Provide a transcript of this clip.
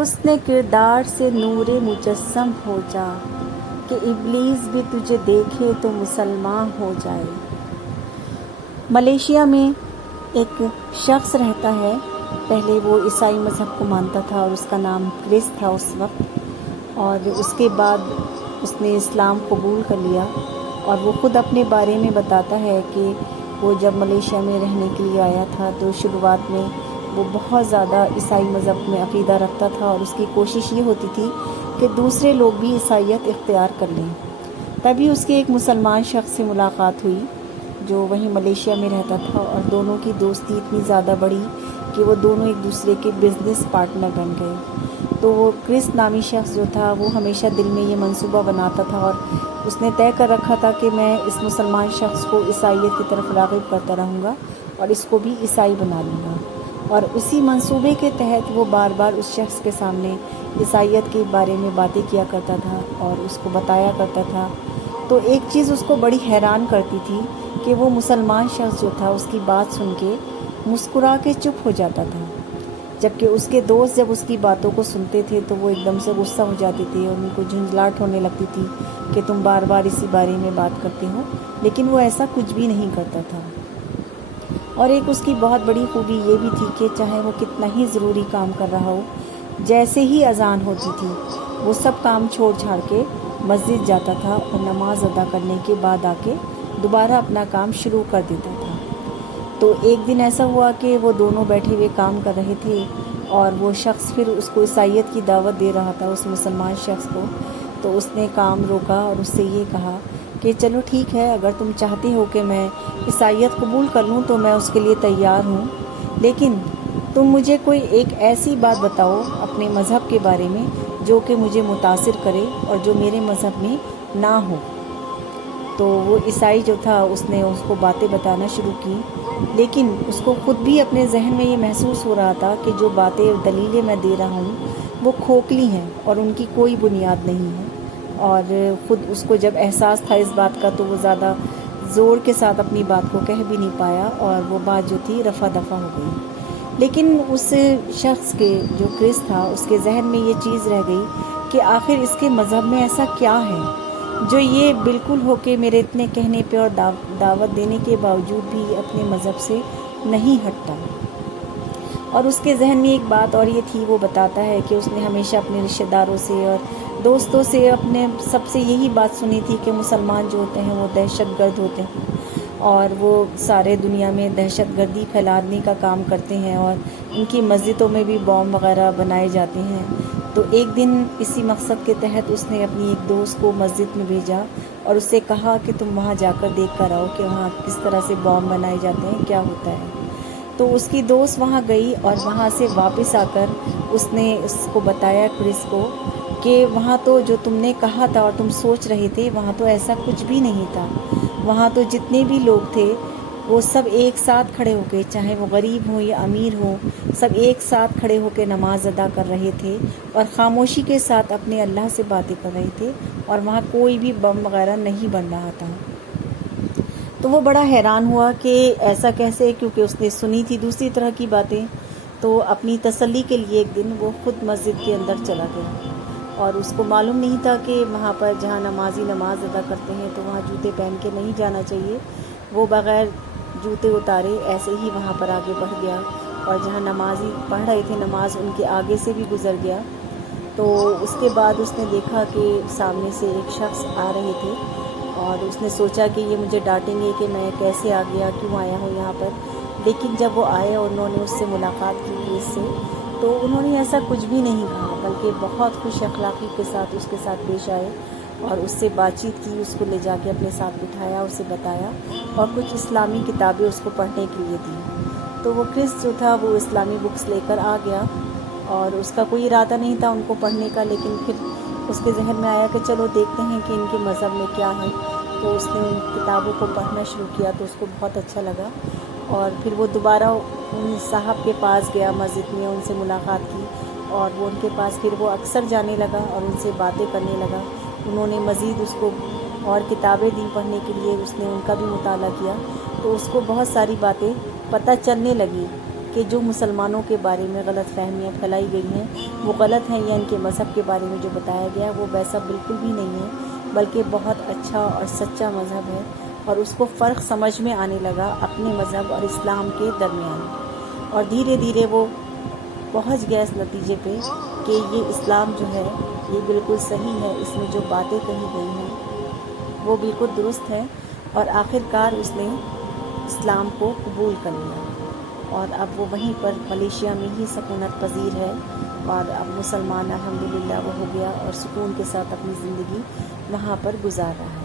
حسن کردار سے نور مجسم ہو جا کہ ابلیس بھی تجھے دیکھے تو مسلمان ہو جائے۔ ملیشیا میں ایک شخص رہتا ہے، پہلے وہ عیسائی مذہب کو مانتا تھا اور اس کا نام کرس تھا اس وقت، اور اس کے بعد اس نے اسلام قبول کر لیا، اور وہ خود اپنے بارے میں بتاتا ہے کہ وہ جب ملیشیا میں رہنے کے لیے آیا تھا تو شروعات میں وہ بہت زیادہ عیسائی مذہب میں عقیدہ رکھتا تھا، اور اس کی کوشش یہ ہوتی تھی کہ دوسرے لوگ بھی عیسائیت اختیار کر لیں۔ تبھی اس کے ایک مسلمان شخص سے ملاقات ہوئی جو وہیں ملیشیا میں رہتا تھا، اور دونوں کی دوستی اتنی زیادہ بڑھی کہ وہ دونوں ایک دوسرے کے بزنس پارٹنر بن گئے۔ تو وہ کرس نامی شخص جو تھا وہ ہمیشہ دل میں یہ منصوبہ بناتا تھا، اور اس نے طے کر رکھا تھا کہ میں اس مسلمان شخص کو عیسائیت کی طرف راغب کرتا رہوں گا اور اس کو بھی عیسائی بنا لوں گا۔ اور اسی منصوبے کے تحت وہ بار بار اس شخص کے سامنے عیسائیت کے بارے میں باتیں کیا کرتا تھا اور اس کو بتایا کرتا تھا۔ تو ایک چیز اس کو بڑی حیران کرتی تھی کہ وہ مسلمان شخص جو تھا اس کی بات سن کے مسکرا کے چپ ہو جاتا تھا، جبکہ اس کے دوست جب اس کی باتوں کو سنتے تھے تو وہ ایک دم سے غصہ ہو جاتے تھے اور ان کو جھنجھلاہٹ ہونے لگتی تھی کہ تم بار بار اسی بارے میں بات کرتے ہو، لیکن وہ ایسا کچھ بھی نہیں کرتا تھا۔ اور ایک اس کی بہت بڑی خوبی یہ بھی تھی کہ چاہے وہ کتنا ہی ضروری کام کر رہا ہو، جیسے ہی اذان ہوتی تھی وہ سب کام چھوڑ چھاڑ کے مسجد جاتا تھا اور نماز ادا کرنے کے بعد آ کے دوبارہ اپنا کام شروع کر دیتا تھا۔ تو ایک دن ایسا ہوا کہ وہ دونوں بیٹھے ہوئے کام کر رہے تھے اور وہ شخص پھر اس کو عیسائیت کی دعوت دے رہا تھا، اس مسلمان شخص کو۔ تو اس نے کام روکا اور اس سے یہ کہا کہ چلو ٹھیک ہے، اگر تم چاہتے ہو کہ میں عیسائیت قبول کر لوں تو میں اس کے لیے تیار ہوں، لیکن تم مجھے کوئی ایک ایسی بات بتاؤ اپنے مذہب کے بارے میں جو کہ مجھے متاثر کرے اور جو میرے مذہب میں نہ ہو۔ تو وہ عیسائی جو تھا اس نے اس کو باتیں بتانا شروع کی، لیکن اس کو خود بھی اپنے ذہن میں یہ محسوس ہو رہا تھا کہ جو باتیں دلیلیں میں دے رہا ہوں وہ کھوکھلی ہیں اور ان کی کوئی بنیاد نہیں ہے، اور خود اس کو جب احساس تھا اس بات کا تو وہ زیادہ زور کے ساتھ اپنی بات کو کہہ بھی نہیں پایا اور وہ بات جو تھی رفع دفع ہو گئی۔ لیکن اس شخص کے جو کرس تھا اس کے ذہن میں یہ چیز رہ گئی کہ آخر اس کے مذہب میں ایسا کیا ہے جو یہ بالکل ہو کے میرے اتنے کہنے پہ اور دعوت دینے کے باوجود بھی اپنے مذہب سے نہیں ہٹتا۔ اور اس کے ذہن میں ایک بات اور یہ تھی، وہ بتاتا ہے کہ اس نے ہمیشہ اپنے رشتہ داروں سے اور دوستوں سے اپنے سب سے یہی بات سنی تھی کہ مسلمان جو ہوتے ہیں وہ دہشت گرد ہوتے ہیں اور وہ سارے دنیا میں دہشت گردی پھیلانے کا کام کرتے ہیں اور ان کی مسجدوں میں بھی بم وغیرہ بنائے جاتے ہیں۔ تو ایک دن اسی مقصد کے تحت اس نے اپنی ایک دوست کو مسجد میں بھیجا اور اس سے کہا کہ تم وہاں جا کر دیکھ کر آؤ کہ وہاں کس طرح سے بم بنائے جاتے ہیں، کیا ہوتا ہے۔ تو اس کی دوست وہاں گئی اور وہاں سے واپس آ کر اس نے اس کو بتایا کرس کو کہ وہاں تو جو تم نے کہا تھا اور تم سوچ رہے تھے وہاں تو ایسا کچھ بھی نہیں تھا، وہاں تو جتنے بھی لوگ تھے وہ سب ایک ساتھ کھڑے ہو کے، چاہے وہ غریب ہوں یا امیر ہوں، سب ایک ساتھ کھڑے ہو کے نماز ادا کر رہے تھے اور خاموشی کے ساتھ اپنے اللہ سے باتیں کر رہے تھے، اور وہاں کوئی بھی بم وغیرہ نہیں بن رہا تھا۔ تو وہ بڑا حیران ہوا کہ ایسا کیسے، کیونکہ اس نے سنی تھی دوسری طرح کی باتیں۔ تو اپنی تسلی کے لیے ایک دن وہ خود مسجد کے اندر چلا گیا، اور اس کو معلوم نہیں تھا کہ وہاں پر جہاں نمازی نماز ادا کرتے ہیں تو وہاں جوتے پہن کے نہیں جانا چاہیے۔ وہ بغیر جوتے اتارے ایسے ہی وہاں پر آگے بڑھ گیا، اور جہاں نمازی پڑھ رہے تھے نماز ان کے آگے سے بھی گزر گیا۔ تو اس کے بعد اس نے دیکھا کہ سامنے سے ایک شخص آ رہے تھے، اور اس نے سوچا کہ یہ مجھے ڈانٹیں گے کہ میں کیسے آ گیا، کیوں آیا ہوں یہاں پر۔ لیکن جب وہ آئے اور انہوں نے اس سے ملاقات کی اس سے، تو انہوں نے ایسا کچھ بھی نہیں کہا، بلکہ بہت خوش اخلاقی کے ساتھ اس کے ساتھ پیش آئے اور اس سے بات چیت کی، اس کو لے جا کے اپنے ساتھ بٹھایا، اسے بتایا اور کچھ اسلامی کتابیں اس کو پڑھنے کے لیے دی۔ تو وہ کرس جو تھا وہ اسلامی بکس لے کر آ گیا، اور اس کا کوئی ارادہ نہیں تھا ان کو پڑھنے کا، لیکن پھر اس کے ذہن میں آیا کہ چلو دیکھتے ہیں کہ ان کے مذہب میں کیا ہے۔ تو اس نے ان کتابوں کو پڑھنا شروع کیا تو اس کو بہت اچھا لگا، اور پھر وہ دوبارہ ان صاحب کے پاس گیا مسجد میں، ان سے ملاقات کی، اور وہ ان کے پاس پھر وہ اکثر جانے لگا اور ان سے باتیں کرنے لگا۔ انہوں نے مزید اس کو اور کتابیں دی پڑھنے کے لیے، اس نے ان کا بھی مطالعہ کیا، تو اس کو بہت ساری باتیں پتہ چلنے لگی کہ جو مسلمانوں کے بارے میں غلط فہمیاں پھیلائی گئی ہیں وہ غلط ہیں، یا ان کے مذہب کے بارے میں جو بتایا گیا وہ ویسا بالکل بھی نہیں ہے، بلکہ بہت اچھا اور سچا مذہب ہے، اور اس کو فرق سمجھ میں آنے لگا اپنے مذہب اور اسلام کے درمیان، اور دھیرے دھیرے وہ پہنچ گیا اس نتیجے پہ کہ یہ اسلام جو ہے یہ بالکل صحیح ہے، اس میں جو باتیں کہی گئی ہیں وہ بالکل درست ہے، اور آخر کار اس نے اسلام کو قبول کر لیا، اور اب وہ وہیں پر ملیشیا میں ہی سکونت پذیر ہے، اور اب مسلمان الحمدللہ وہ ہو گیا اور سکون کے ساتھ اپنی زندگی وہاں پر گزار رہا ہے۔